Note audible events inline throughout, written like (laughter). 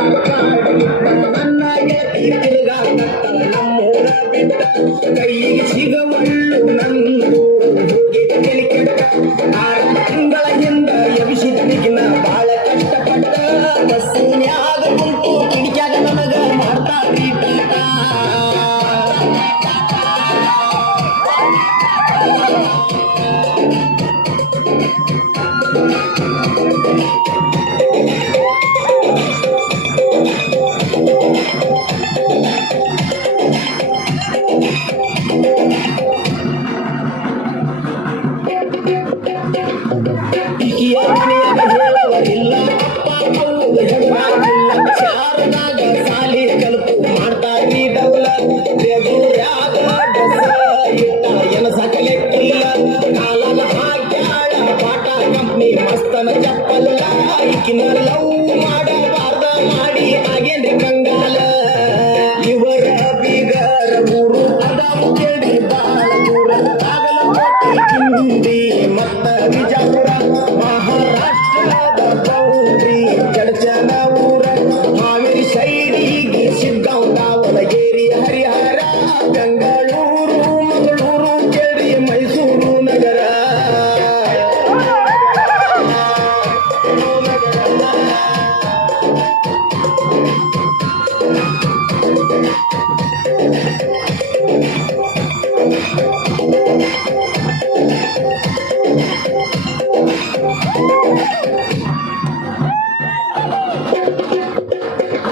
ನನ್ನ ಎಲ್ಲ ಬಿಟ್ಟ ಕೈ ಸಿಗವಳ್ಳು ನಂದು I'm Kimalau.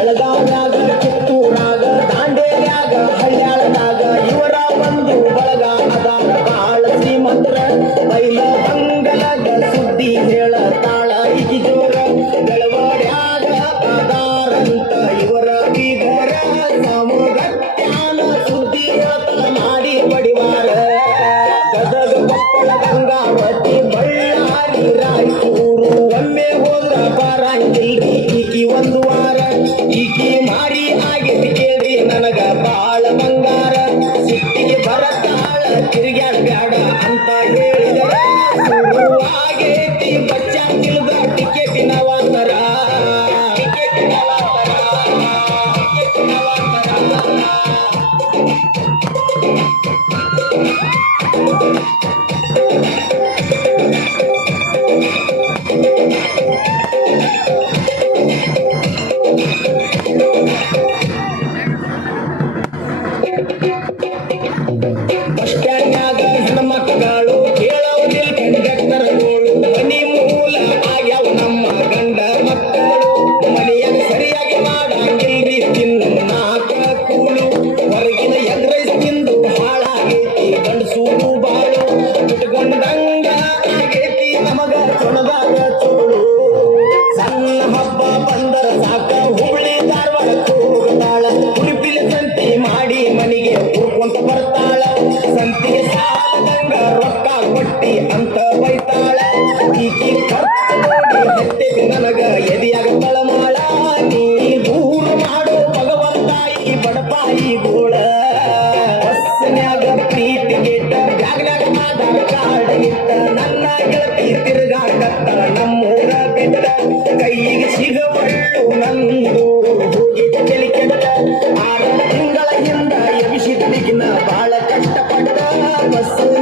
जलगाव्या गड़ चित्तूरा गड़ दांडेरिया गड़ हल्या calor. (coughs) ಬಹಳ ಕಷ್ಟಪಡುವ ಮಸ್ಸು